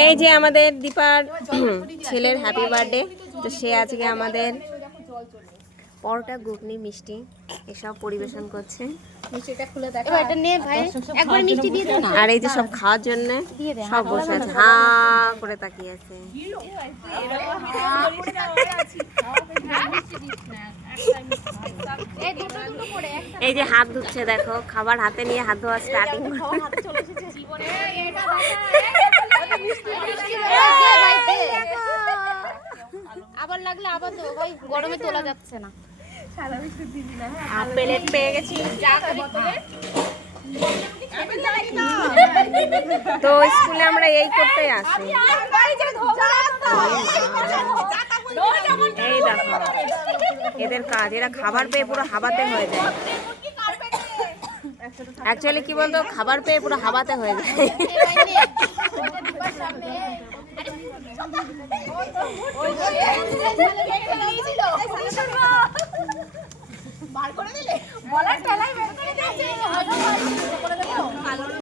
এই যে আমাদের দীপার ছেলের হ্যাপি বার্থডে, তো সে আজকে আমাদের পরোটা, ঘুগনি, মিষ্টি এসব পরিবেশন করছে। আর এই যে সব খাওয়ার জন্য সব বসে আছে, হা করে তাকিয়ে আছে। এই যে হাত ধুচ্ছে, দেখো খাবার হাতে নিয়ে হাত ধোয়া স্টার্টিং। আবার লাগলে আবার তো ভাই, গরমে তোলা যাচ্ছে না। আর প্লেট পেয়ে গেছি। তো স্কুলে আমরা এই করতেই আসি। এই দেখো এদের কাজ, এরা খাবার পেয়ে পুরো হাবাতে হয়ে যায়। অ্যাকচুয়ালি কি বলতো, খাবার পেয়ে পুরো হাবাতে হয়ে যায়।